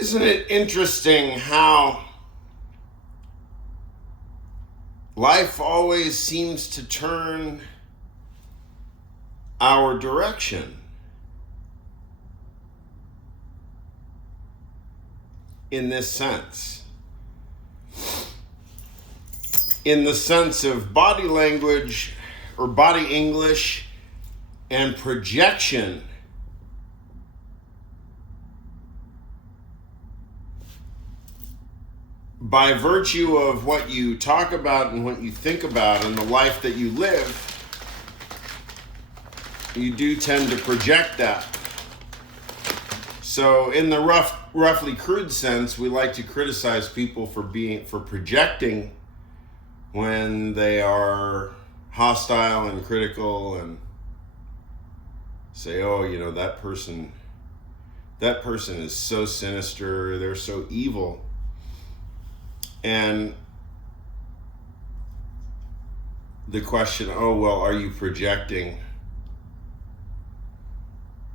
Isn't it interesting how life always seems to turn our direction? In this sense. In the sense of body language or body English and projection. By virtue of what you talk about and what you think about and the life that you live, you do tend to project that. So in the roughly crude sense, we like to criticize people for projecting when they are hostile and critical and say, oh, that person is so sinister, they're so evil. And the question, oh, well, are you projecting,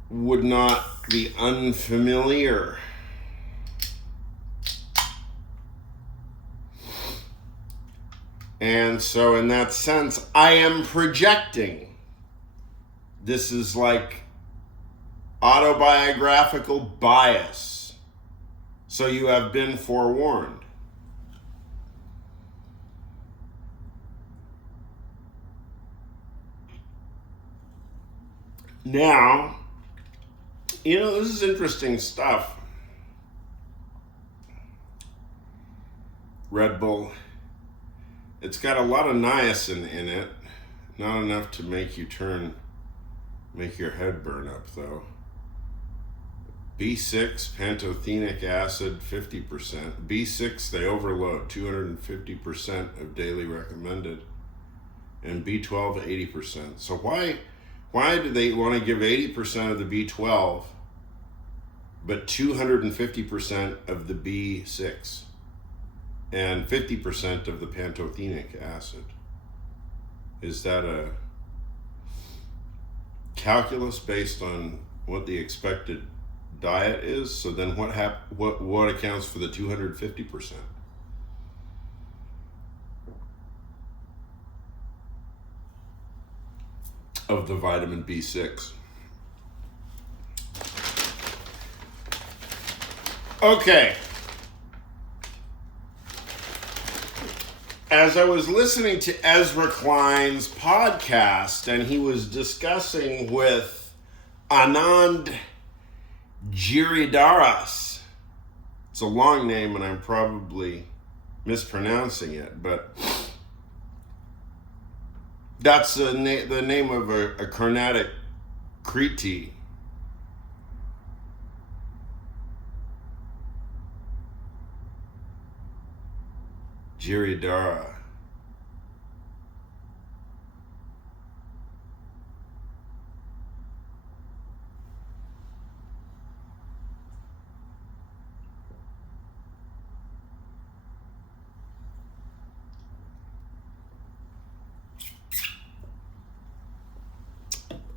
would not be unfamiliar. And so in that sense, I am projecting. This is like autobiographical bias. So you have been forewarned. Now, this is interesting stuff. Red Bull, it's got a lot of niacin in it. Not enough to make your head burn up though. B6, pantothenic acid, 50%. B6, they overload, 250% of daily recommended. And B12, 80%. So why do they want to give 80% of the B12, but 250% of the B6 and 50% of the pantothenic acid? Is that a calculus based on what the expected diet is? So then what accounts for the 250%? Of the vitamin B6. Okay. As I was listening to Ezra Klein's podcast, and he was discussing with Anand Giridharadas. It's a long name, and I'm probably mispronouncing it, but that's the name of a Carnatic Kriti. Giridhara.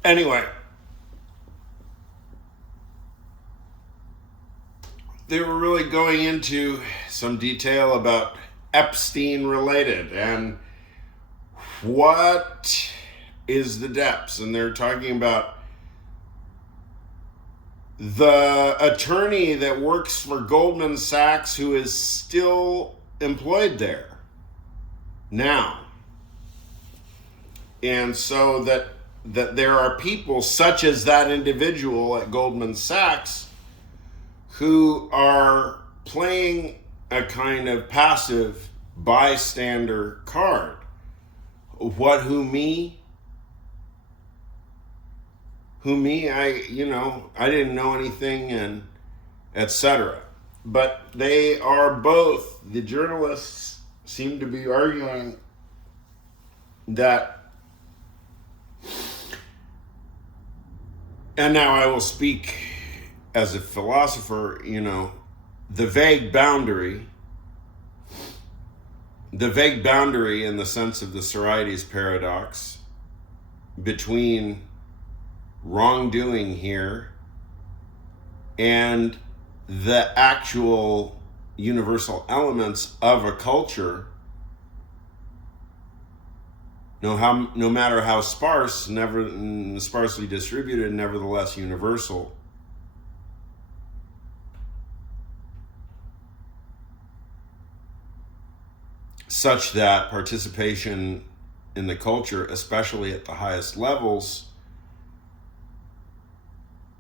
Anyway, they were really going into some detail about Epstein related and what is the depths. And they're talking about the attorney that works for Goldman Sachs who is still employed there now. And so that there are people such as that individual at Goldman Sachs who are playing a kind of passive bystander card. What, who me? Who me? I didn't know anything, and etc. But they are both, the journalists seem to be arguing that. And now I will speak as a philosopher, the vague boundary in the sense of the Sorites paradox between wrongdoing here and the actual universal elements of a culture, no matter how sparsely distributed, nevertheless universal. Such that participation in the culture, especially at the highest levels,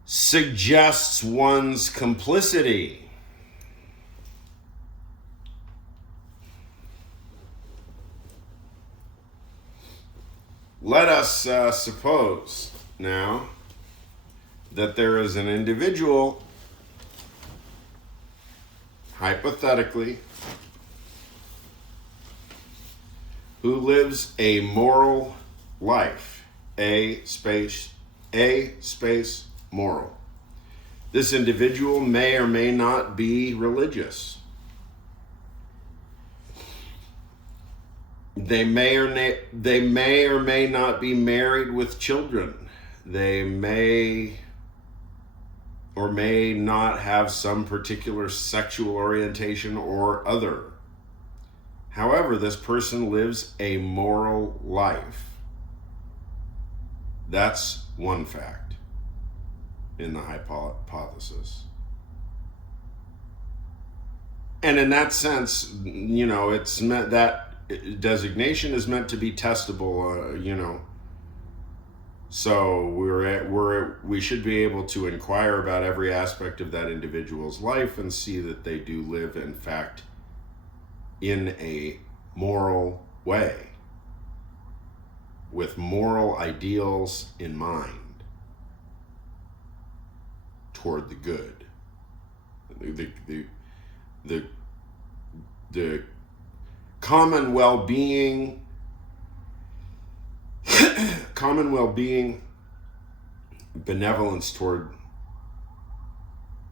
suggests one's complicity. Let us suppose now that there is an individual, hypothetically, who lives a moral life. A space moral. This individual may or may not be religious. They may or may not be married with children. They may or may not have some particular sexual orientation or other. However, this person lives a moral life. That's one fact in the hypothesis. And in that sense, it's meant that designation is meant to be testable, So we should be able to inquire about every aspect of that individual's life and see that they do live, in fact, in a moral way, with moral ideals in mind toward the good. The common well-being, benevolence toward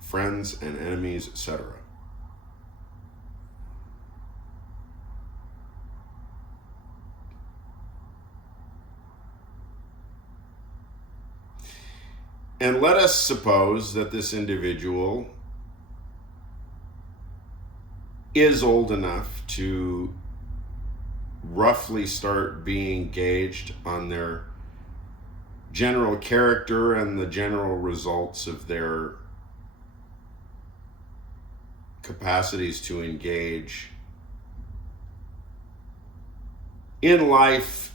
friends and enemies, etc. And let us suppose that this individual is old enough to roughly start being gauged on their general character and the general results of their capacities to engage in life,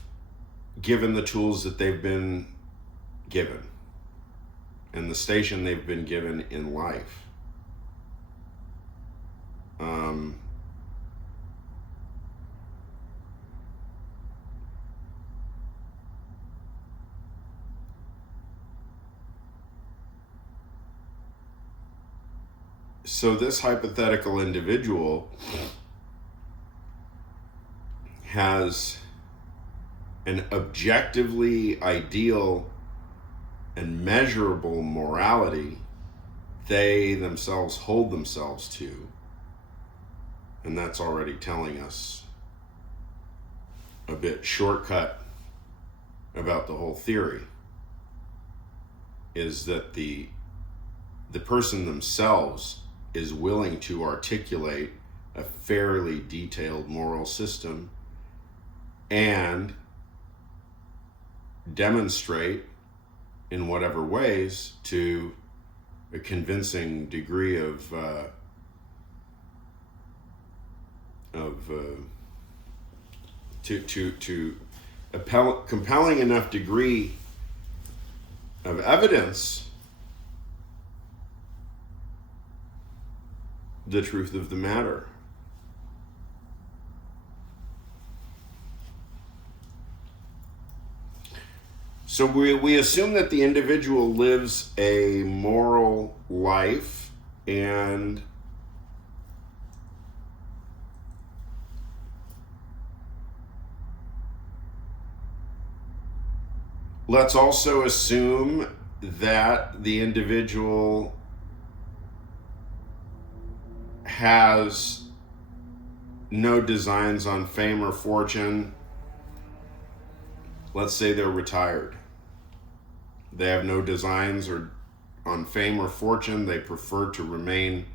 given the tools that they've been given and the station they've been given in life. So this hypothetical individual has an objectively ideal and measurable morality they themselves hold themselves to, and that's already telling us a bit shortcut about the whole theory, is that the person themselves is willing to articulate a fairly detailed moral system and demonstrate in whatever ways to a convincing degree of a compelling enough degree of evidence the truth of the matter. So we assume that the individual lives a moral life, and let's also assume that the individual has no designs on fame or fortune. Let's say they're retired. They have no designs or on fame or fortune, they prefer to remain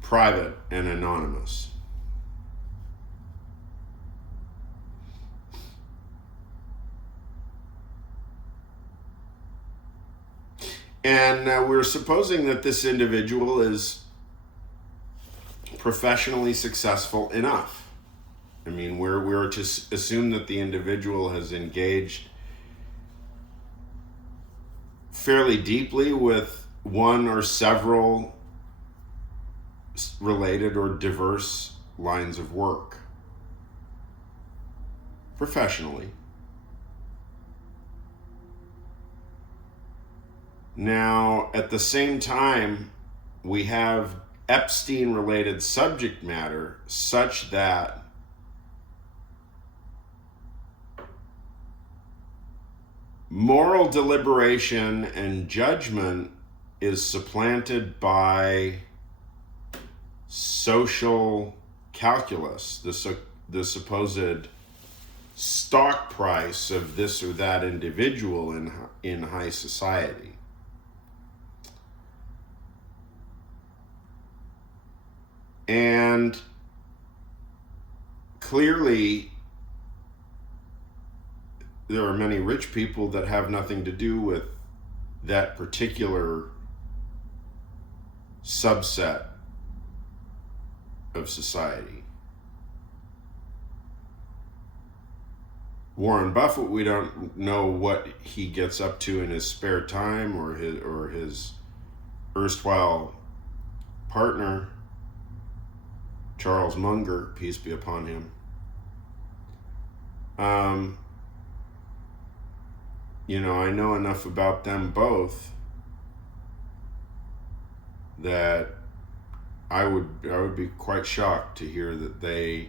private and anonymous. And we're supposing that this individual is professionally successful enough. I mean, we're to assume that the individual has engaged fairly deeply with one or several related or diverse lines of work professionally. Now, at the same time, we have Epstein-related subject matter such that moral deliberation and judgment is supplanted by social calculus, the supposed stock price of this or that individual in high society. And clearly, there are many rich people that have nothing to do with that particular subset of society. Warren Buffett, we don't know what he gets up to in his spare time, or his erstwhile partner, Charles Munger, peace be upon him. I know enough about them both that I would be quite shocked to hear that they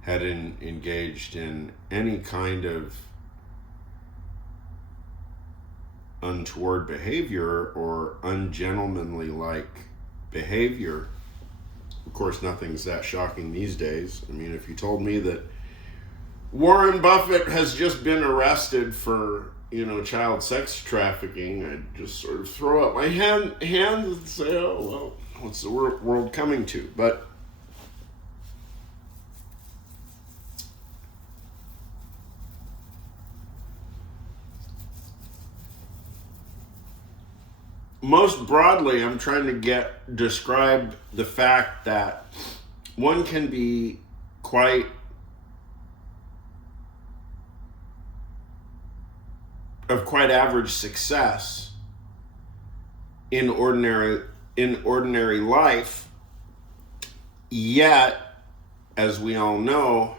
had engaged in any kind of untoward behavior or ungentlemanly like behavior. Of course, nothing's that shocking these days. I mean, if you told me that Warren Buffett has just been arrested for, child sex trafficking, I'd just sort of throw up my hands and say, oh, well, what's the world coming to? But most broadly, I'm trying to describe the fact that one can be quite average success in ordinary life, yet, as we all know,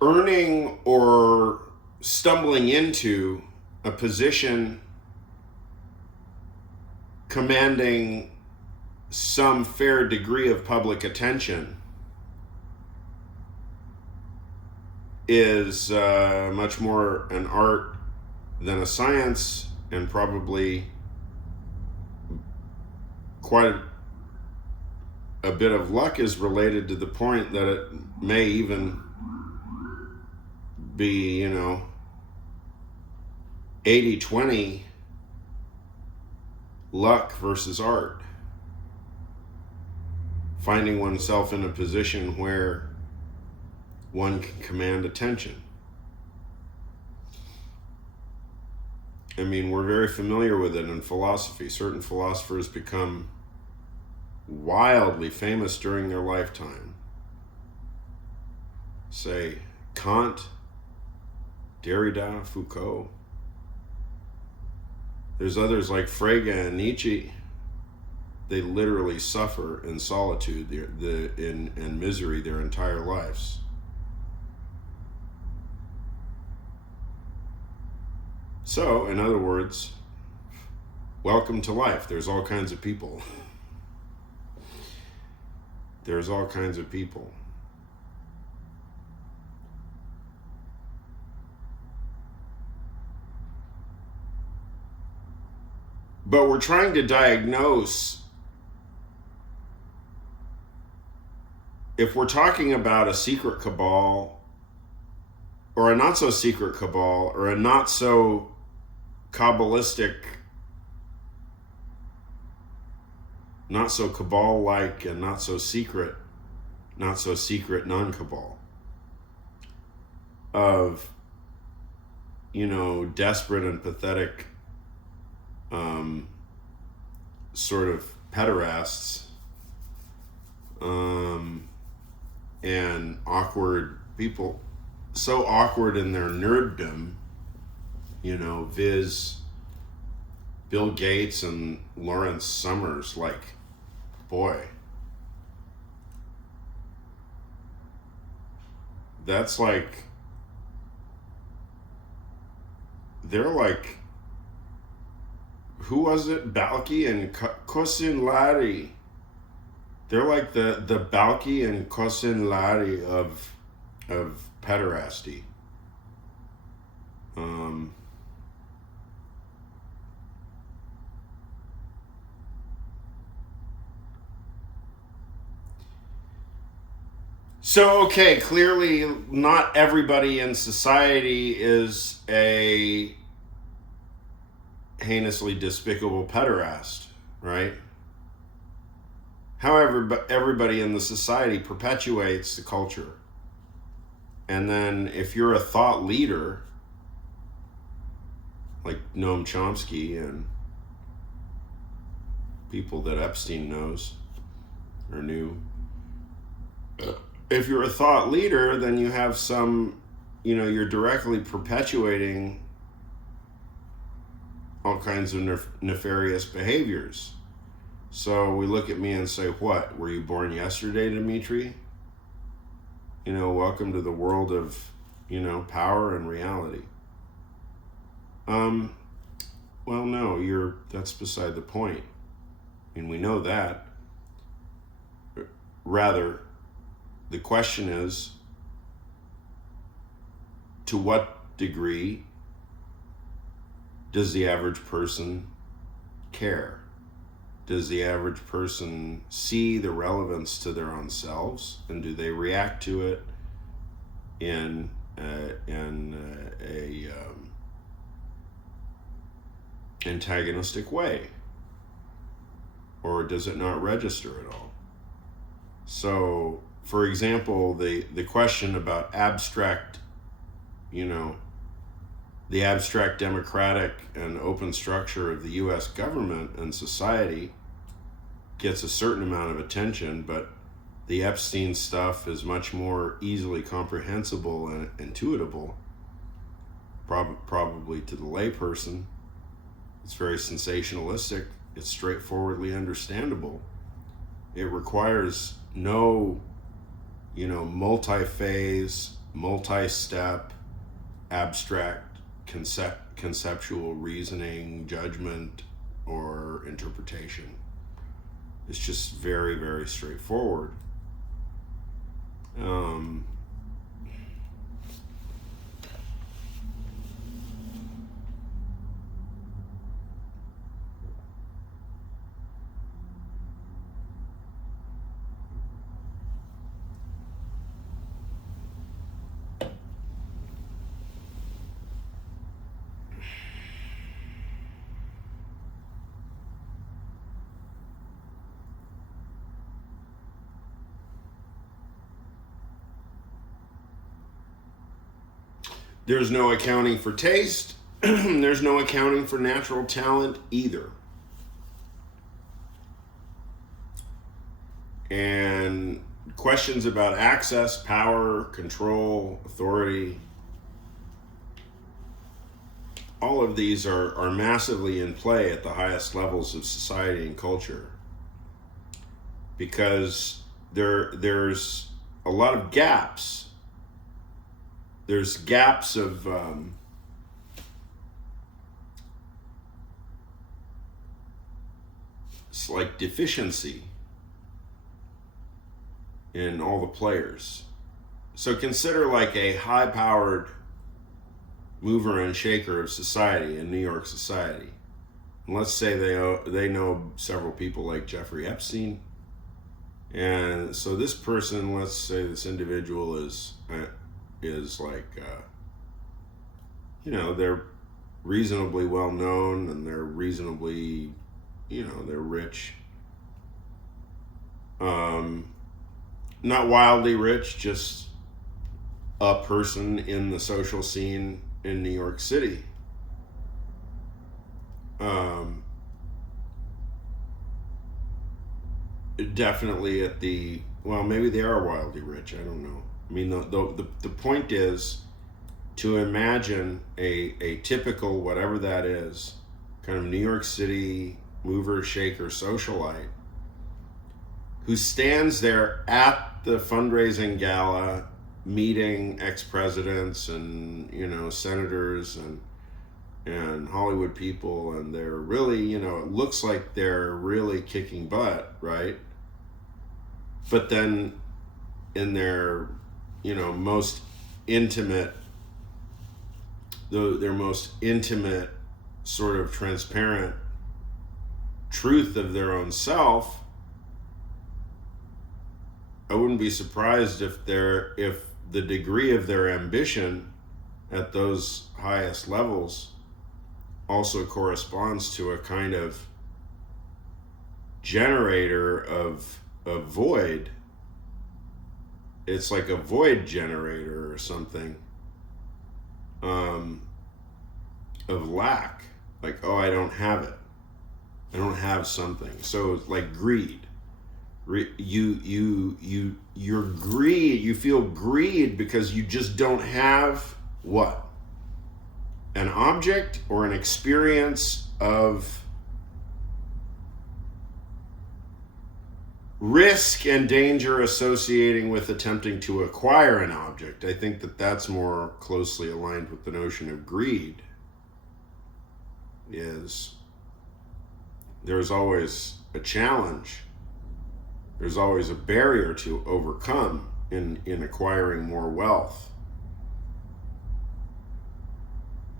earning or stumbling into a position commanding some fair degree of public attention is much more an art than a science, and probably quite a bit of luck is related, to the point that it may even be, 80-20 luck versus art. Finding oneself in a position where one can command attention. I mean, we're very familiar with it in philosophy. Certain philosophers become wildly famous during their lifetime. Say, Kant, Derrida, Foucault. There's others like Frege and Nietzsche. They literally suffer in solitude and misery their entire lives. So, in other words, welcome to life. There's all kinds of people. There's all kinds of people. But we're trying to diagnose if we're talking about a secret cabal or a not so secret cabal or a not so Kabbalistic, not so cabal-like and not so secret non-cabal of, desperate and pathetic sort of pederasts and awkward people, so awkward in their nerddom, viz. Bill Gates and Lawrence Summers, like, boy, that's like, they're like, who was it? Balki and Kosin Lari. They're like the Balki and Kosin Lari of pederasty. So, okay, clearly not everybody in society is a heinously despicable pederast, right? However, but everybody in the society perpetuates the culture. And then if you're a thought leader, like Noam Chomsky and people that Epstein knows or knew, if you're a thought leader, then you have some, you're directly perpetuating all kinds of nefarious behaviors. So we look at me and say, what? Were you born yesterday, Dimitri? Welcome to the world of, power and reality. Well, no, that's beside the point. I mean, we know that. Rather, the question is, to what degree does the average person care? Does the average person see the relevance to their own selves, and do they react to it in a antagonistic way? Or does it not register at all? So, for example, the question about abstract, the abstract democratic and open structure of the U.S. government and society gets a certain amount of attention, but the Epstein stuff is much more easily comprehensible and intuitable, probably to the layperson. It's very sensationalistic. It's straightforwardly understandable. It requires no, multi-phase, multi-step, abstract conceptual reasoning, judgment, or interpretation. It's just very, very straightforward. There's no accounting for taste. There's no accounting for natural talent either. And questions about access, power, control, authority, all of these are massively in play at the highest levels of society and culture, because there's a lot of gaps. There's gaps of it's like deficiency in all the players. So consider like a high-powered mover and shaker of society in New York society. And let's say they know several people like Jeffrey Epstein, And so this person, let's say this individual is like, they're reasonably well known and they're reasonably, they're rich. Not wildly rich, just a person in the social scene in New York City. Definitely at the, well, maybe they are wildly rich. I don't know. I mean, the point is to imagine a typical, whatever that is, kind of New York City mover, shaker, socialite who stands there at the fundraising gala meeting ex-presidents and, senators and Hollywood people, and they're really, it looks like they're really kicking butt, right? But then in their, most intimate, their most intimate sort of transparent truth of their own self, I wouldn't be surprised if the degree of their ambition at those highest levels also corresponds to a kind of generator of void. It's like a void generator or something, of lack. Like, oh, I don't have it. I don't have something. So it's like greed. You're greed. You feel greed because you just don't have what? An object or an experience of risk and danger associating with attempting to acquire an object. I think that that's more closely aligned with the notion of greed. Is there's always a challenge. There's always a barrier to overcome in acquiring more wealth.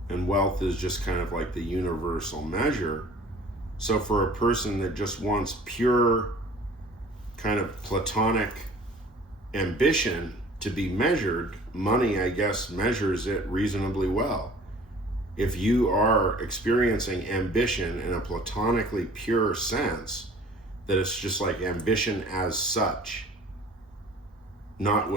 And wealth is just kind of like the universal measure. So for a person that just wants pure kind of platonic ambition to be measured, money, I guess, measures it reasonably well. If you are experiencing ambition in a platonically pure sense, that it's just like ambition as such, not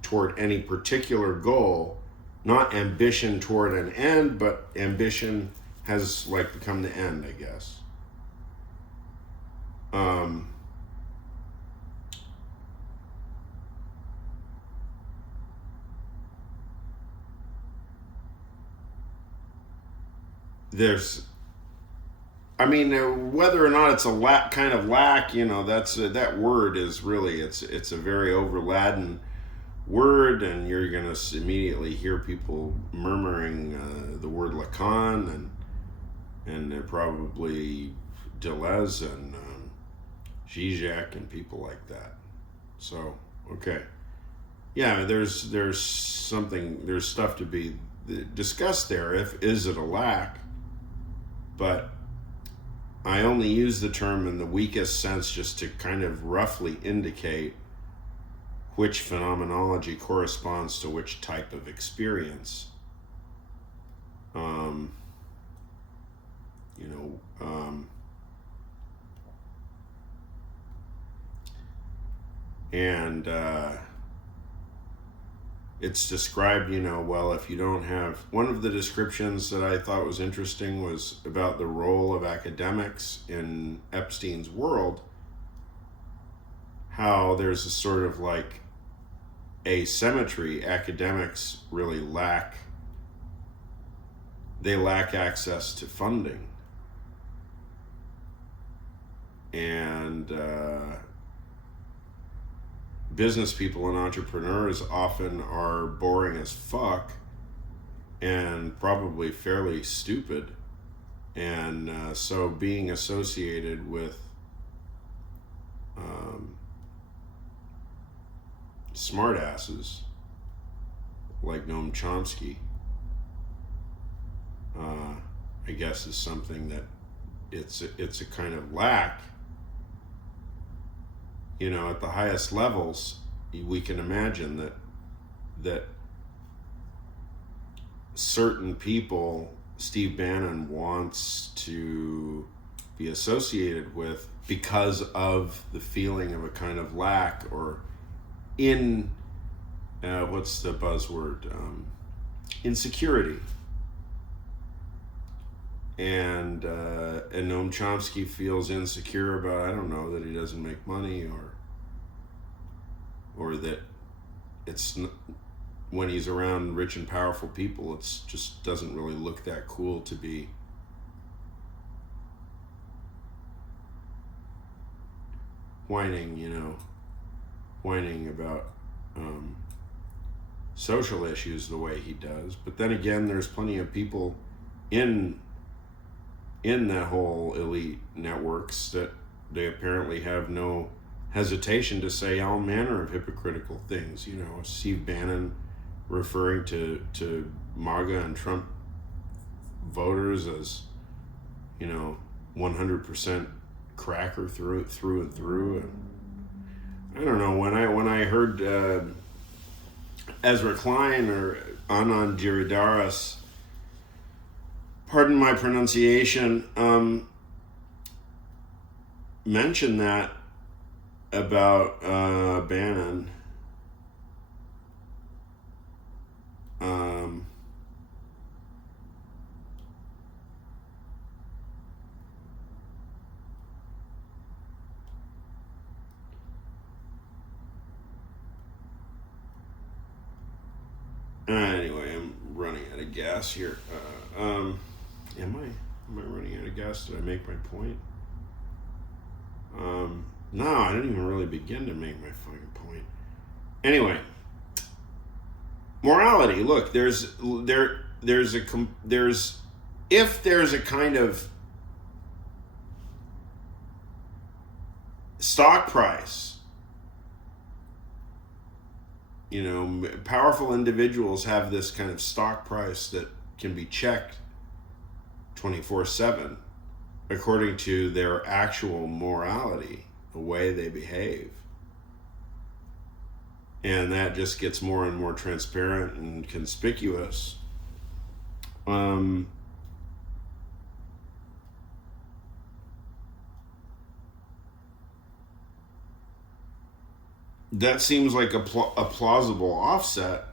toward any particular goal, not ambition toward an end, but ambition has like become the end, I guess. Whether or not it's a lack, that word is really, it's a very overladen word, and you're going to immediately hear people murmuring the word Lacan, and they're probably Deleuze and Zizek and people like that. So, okay. Yeah, there's stuff to be discussed there. Is it a lack? But I only use the term in the weakest sense just to kind of roughly indicate which phenomenology corresponds to which type of experience. And it's described, well, if you don't have, one of the descriptions that I thought was interesting was about the role of academics in Epstein's world, how there's a sort of like asymmetry. Academics really lack access to funding. And business people and entrepreneurs often are boring as fuck and probably fairly stupid. And so being associated with smartasses like Noam Chomsky, I guess, is something that it's a kind of lack at the highest levels, we can imagine that certain people Steve Bannon wants to be associated with because of the feeling of a kind of lack or what's the buzzword? Insecurity. And Noam Chomsky feels insecure about, I don't know, that he doesn't make money or that it's when he's around rich and powerful people, it's just doesn't really look that cool to be whining about social issues the way he does. But then again, there's plenty of people in that whole elite networks that they apparently have no hesitation to say all manner of hypocritical things. Steve Bannon referring to MAGA and Trump voters as 100% cracker through and through. And I don't know, when I heard Ezra Klein or Anand Giridharadas, pardon my pronunciation, mention that about Bannon. Anyway, I'm running out of gas here. Am I running out of gas? Did I make my point? No, I didn't even really begin to make my fucking point. Anyway, morality. Look, if there's a kind of stock price, powerful individuals have this kind of stock price that can be checked 24/7 according to their actual morality, the way they behave. And that just gets more and more transparent and conspicuous. That seems like a plausible offset.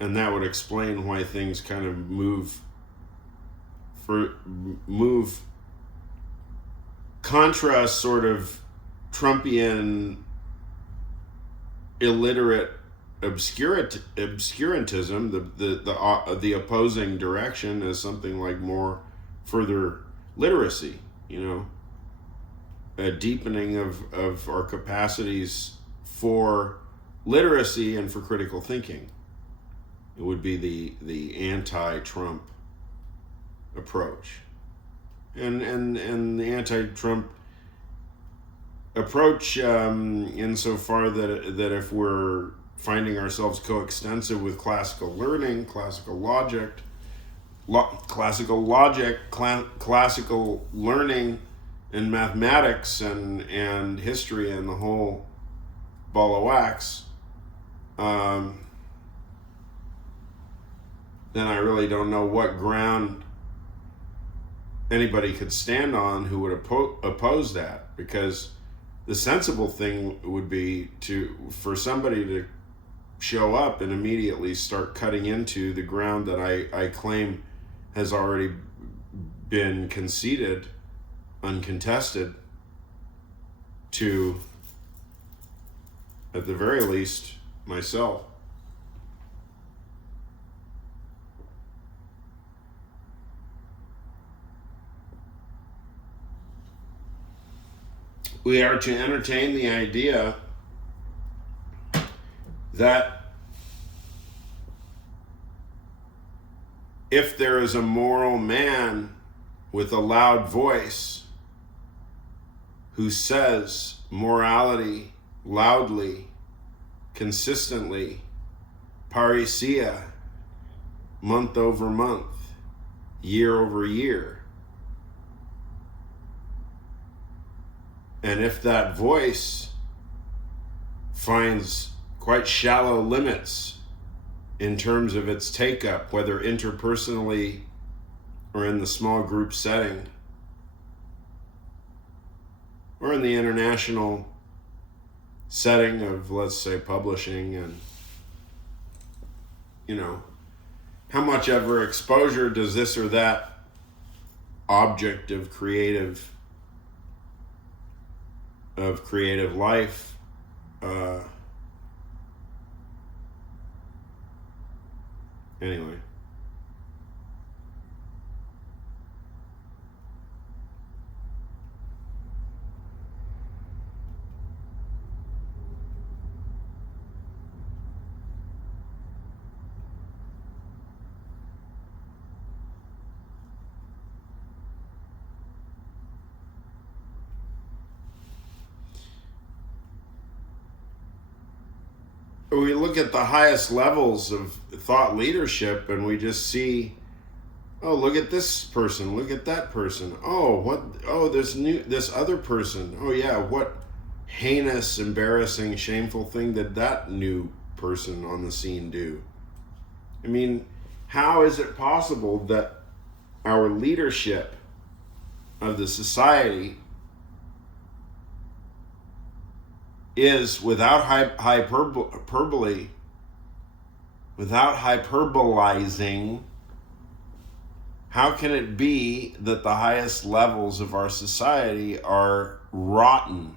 And that would explain why things kind of move contrast sort of Trumpian illiterate obscurantism, the opposing direction, as something like more further literacy, a deepening of our capacities for literacy and for critical thinking. It would be the anti-Trump approach. And the anti-Trump approach, insofar that if we're finding ourselves coextensive with classical learning, classical learning and mathematics and history and the whole ball of wax, then I really don't know what ground anybody could stand on who would oppose that, because the sensible thing would be for somebody to show up and immediately start cutting into the ground that I claim has already been conceded, uncontested, to, at the very least, myself. We are to entertain the idea that if there is a moral man with a loud voice who says morality loudly, consistently, parousia, month over month, year over year, And if that voice finds quite shallow limits in terms of its take-up, whether interpersonally or in the small group setting, or in the international setting of, let's say, publishing, and, how much ever exposure does this or that object of creative life anyway. We look at the highest levels of thought leadership and we just see, oh, look at this person, look at that person. This other person. Oh yeah, what heinous, embarrassing, shameful thing did that new person on the scene do? I mean, how is it possible that our leadership of the society is, without hyperbole, without hyperbolizing, how can it be that the highest levels of our society are rotten?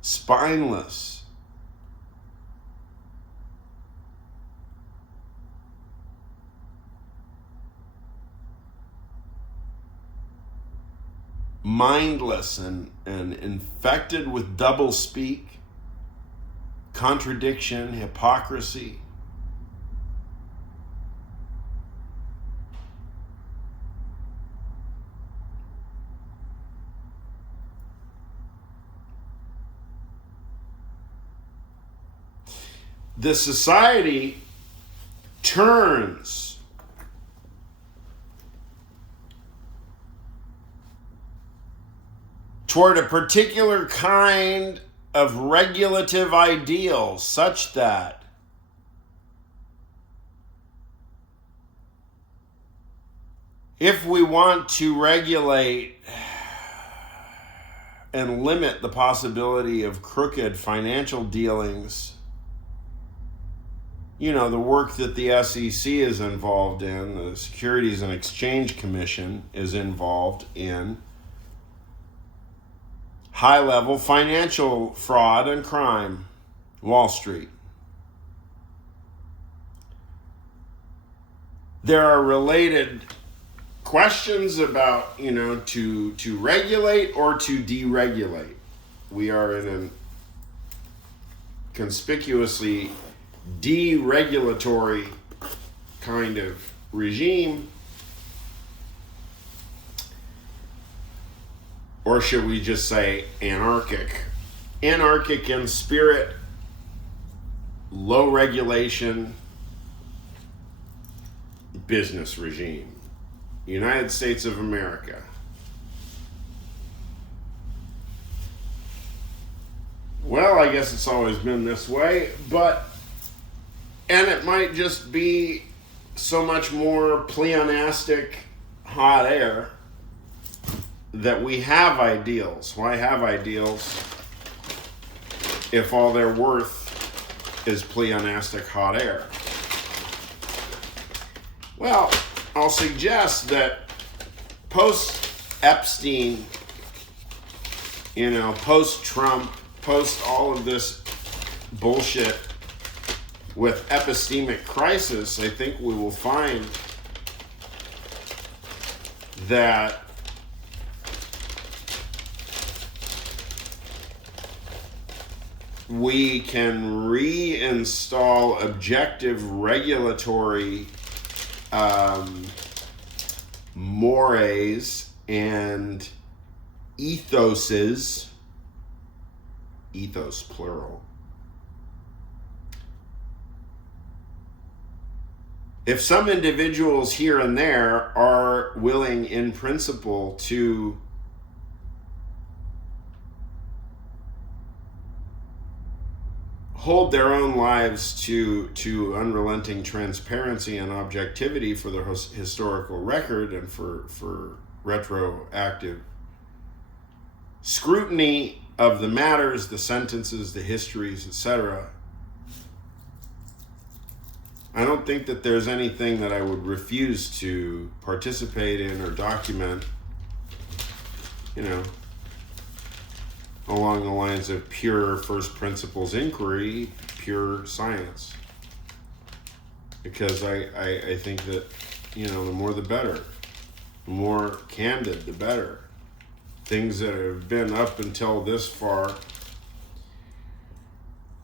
Spineless. Mindless and infected with doublespeak, contradiction, hypocrisy. The society turns toward a particular kind of regulative ideal, such that if we want to regulate and limit the possibility of crooked financial dealings, the work that the SEC is involved in, the Securities and Exchange Commission is involved in, high-level financial fraud and crime, Wall Street. There are related questions about, to regulate or to deregulate. We are in a conspicuously deregulatory kind of regime. Or should we just say anarchic? Anarchic in spirit, low regulation, business regime. United States of America. Well, I guess it's always been this way, and it might just be so much more pleonastic hot air that we have ideals. Why have ideals if all they're worth is pleonastic hot air? Well, I'll suggest that post-Epstein, post-Trump, post all of this bullshit with epistemic crisis, I think we will find that we can reinstall objective regulatory mores and ethos plural, if some individuals here and there are willing in principle to hold their own lives to unrelenting transparency and objectivity for the historical record and for retroactive scrutiny of the matters, the sentences, the histories, etc., I don't think that there's anything that I would refuse to participate in or document, along the lines of pure first principles inquiry, pure science. Because I think that, the more the better. The more candid, the better. Things that have been up until this far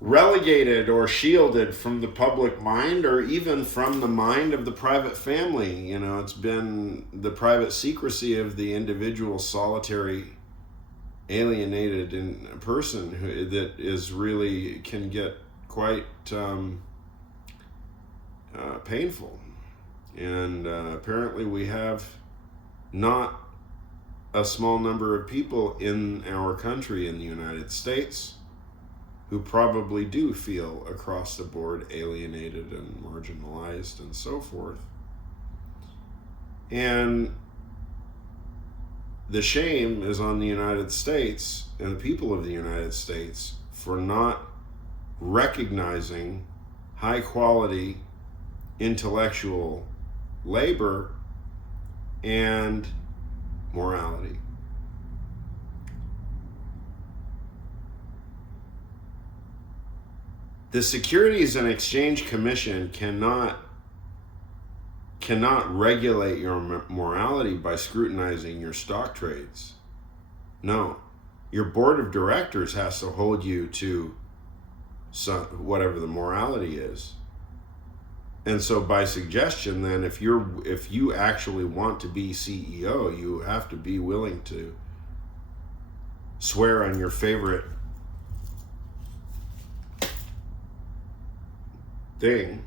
relegated or shielded from the public mind, or even from the mind of the private family. It's been the private secrecy of the individual solitary alienated in person that is really can get quite painful. And apparently we have not a small number of people in our country, in the United States, who probably do feel across the board alienated and marginalized and so forth. And the shame is on the United States and the people of the United States for not recognizing high quality intellectual labor and morality. The Securities and Exchange Commission cannot regulate your morality by scrutinizing your stock trades. No. Your board of directors has to hold you to whatever the morality is. And so by suggestion, then, if you actually want to be CEO, you have to be willing to swear on your favorite thing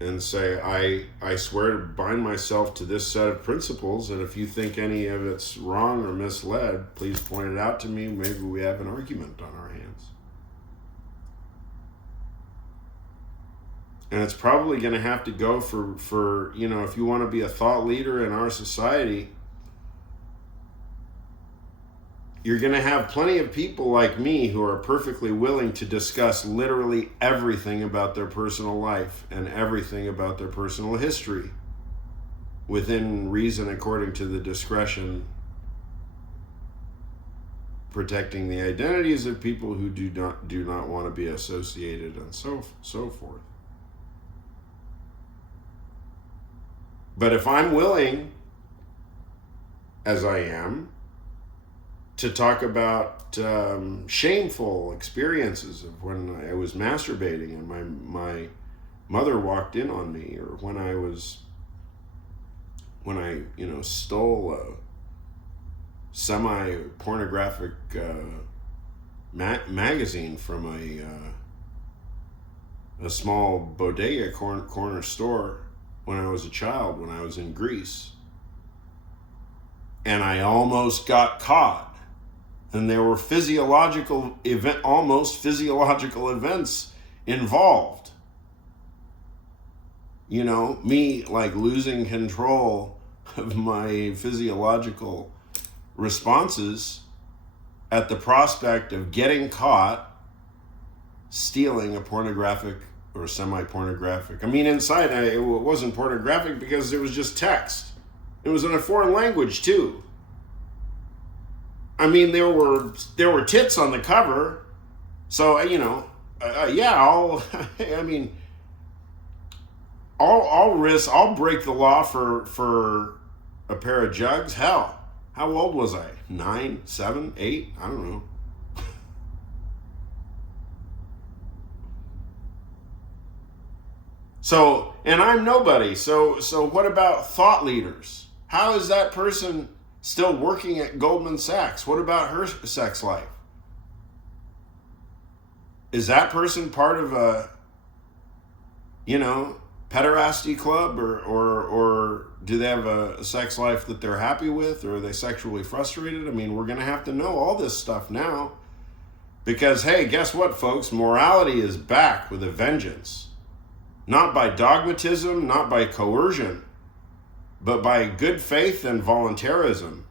and say, I swear to bind myself to this set of principles, and if you think any of it's wrong or misled, please point it out to me. Maybe we have an argument on our hands. And it's probably going to have to go for if you want to be a thought leader in our society, you're going to have plenty of people like me who are perfectly willing to discuss literally everything about their personal life and everything about their personal history within reason, according to the discretion, protecting the identities of people who do not want to be associated and so forth. But if I'm willing, as I am, to talk about shameful experiences of when I was masturbating and my mother walked in on me, or when I stole a semi-pornographic magazine from a small bodega corner store when I was a child, when I was in Greece. And I almost got caught. And there were almost physiological events involved. Me like losing control of my physiological responses at the prospect of getting caught stealing a pornographic or semi-pornographic. Inside it wasn't pornographic because it was just text. It was in a foreign language too. There were tits on the cover, so I'll break the law for a pair of jugs. Hell, how old was I? 9, 7, 8? I don't know. So, and I'm nobody. So what about thought leaders? How is that person still working at Goldman Sachs? What about her sex life? Is that person part of a pederasty club, or do they have a sex life that they're happy with, or are they sexually frustrated? I mean, we're going to have to know all this stuff now because, hey, guess what, folks? Morality is back with a vengeance. Not by dogmatism, not by coercion, but by good faith and voluntarism.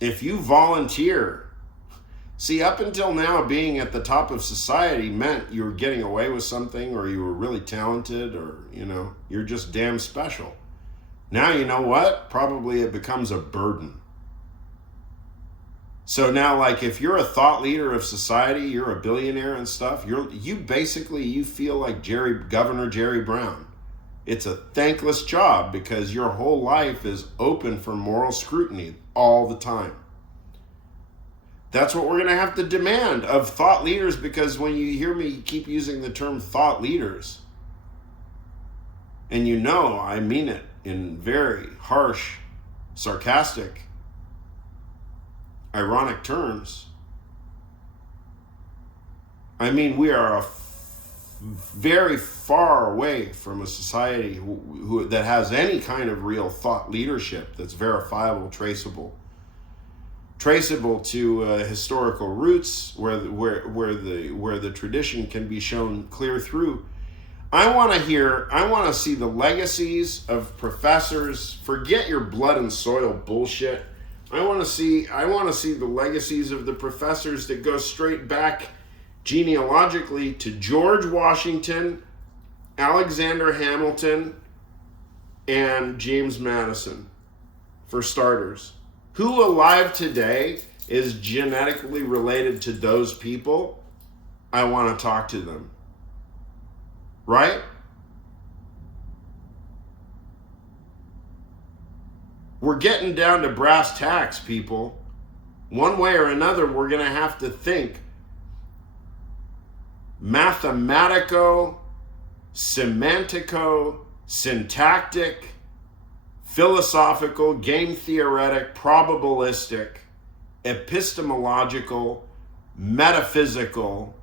If you volunteer, see, up until now, being at the top of society meant you were getting away with something, or you were really talented, or, you're just damn special. Now, you know what? Probably it becomes a burden. So now, like, if you're a thought leader of society, you're a billionaire and stuff, you feel like Governor Jerry Brown. It's a thankless job because your whole life is open for moral scrutiny all the time. That's what we're going to have to demand of thought leaders, because when you hear me keep using the term thought leaders, and I mean it in very harsh, sarcastic, ironic terms. I mean, we are very far away from a society who that has any kind of real thought leadership that's verifiable, traceable to historical roots, where the tradition can be shown clear through. I want to see the legacies of professors. Forget your blood and soil bullshit. I want to see the legacies of the professors that go straight back genealogically to George Washington, Alexander Hamilton, and James Madison, for starters. Who alive today is genetically related to those people? I want to talk to them. Right? We're getting down to brass tacks, people. One way or another, we're going to have to think mathematico, semantico, syntactic, philosophical, game theoretic, probabilistic, epistemological, metaphysical.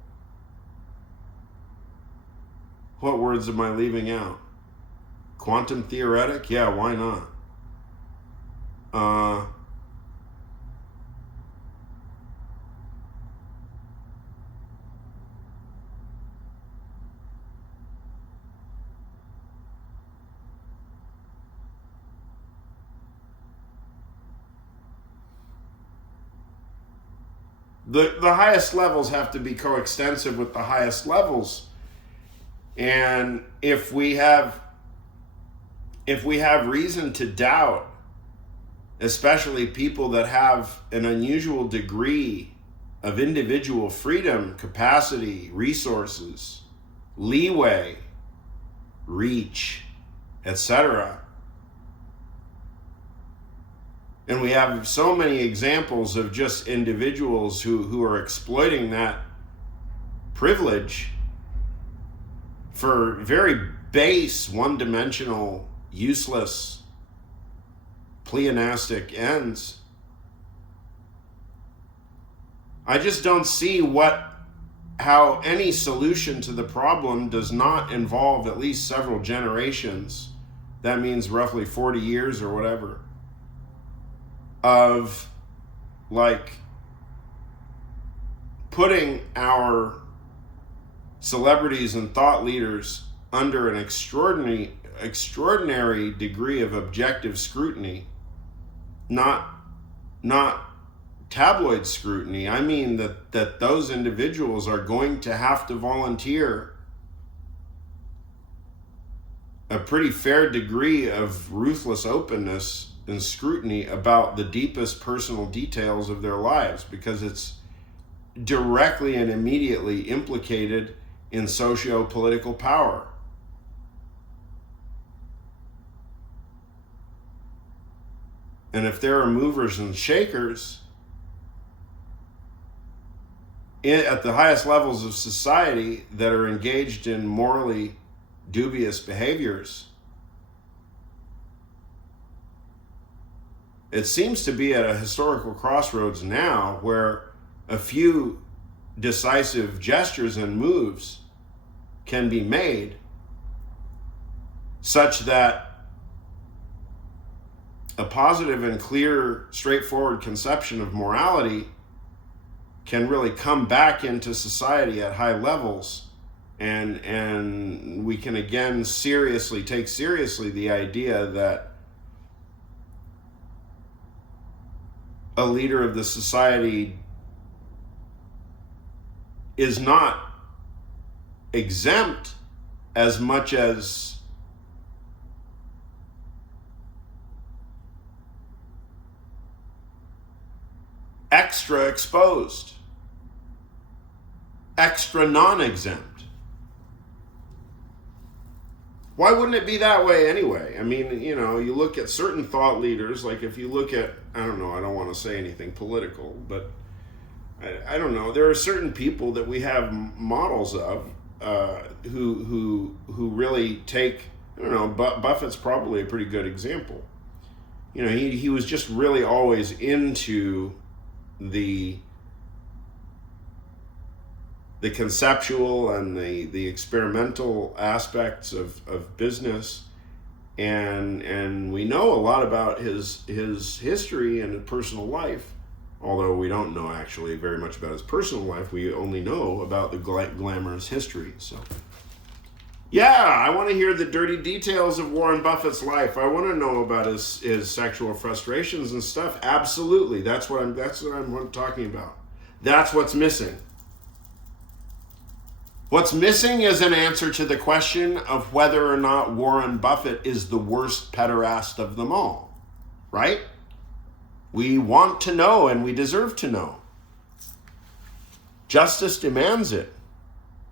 What words am I leaving out? Quantum theoretic? Yeah, why not? The highest levels have to be coextensive with the highest levels. And if we have reason to doubt, especially people that have an unusual degree of individual freedom, capacity, resources, leeway, reach, etc. And we have so many examples of just individuals who are exploiting that privilege for very base, one-dimensional, useless, pleonastic ends. I just don't see how any solution to the problem does not involve at least several generations. That means roughly 40 years or whatever, of like putting our celebrities and thought leaders under an extraordinary degree of objective scrutiny, not tabloid scrutiny. I mean that those individuals are going to have to volunteer a pretty fair degree of ruthless openness and scrutiny about the deepest personal details of their lives, because it's directly and immediately implicated in socio-political power. And if there are movers and shakers at the highest levels of society that are engaged in morally dubious behaviors, it seems to be at a historical crossroads now where a few decisive gestures and moves can be made such that a positive and clear, straightforward conception of morality can really come back into society at high levels, and we can again take seriously the idea that a leader of the society is not exempt as much as extra exposed, extra non-exempt. Why wouldn't it be that way anyway? I mean, you know, you look at certain thought leaders, like if you look at, I don't know, I don't want to say anything political, but I don't know, there are certain people that we have models of who really take, I don't know, Buffett's probably a pretty good example. You know, he was just really always into the conceptual and the experimental aspects of business, and we know a lot about his history and personal life, although we don't know actually very much about his personal life. We only know about the glamorous history. So yeah, I want to hear the dirty details of Warren Buffett's life. I want to know about his sexual frustrations and stuff. Absolutely. That's what I'm talking about. That's what's missing. What's missing is an answer to the question of whether or not Warren Buffett is the worst pederast of them all, right? We want to know, and we deserve to know. Justice demands it.